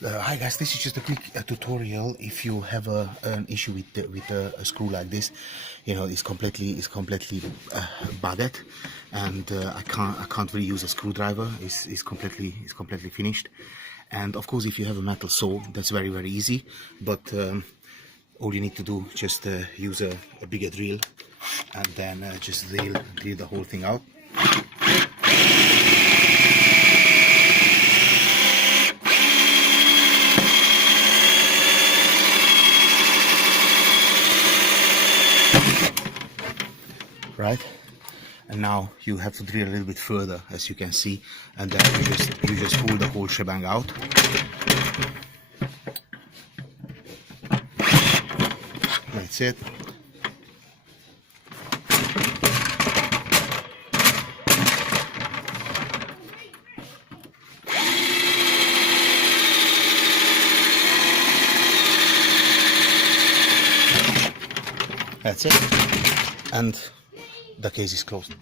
Hi guys, this is just a quick tutorial. If you have an issue with a screw like this, you know, it's completely bugged, and I can't really use a screwdriver. It's completely finished. And of course, if you have a metal saw, that's very easy. But all you need to do, just use a bigger drill, and then just drill the whole thing out. Right, and now you have to drill a little bit further, as you can see, and then you just pull the whole shebang out. That's it. That's it, and the case is closed.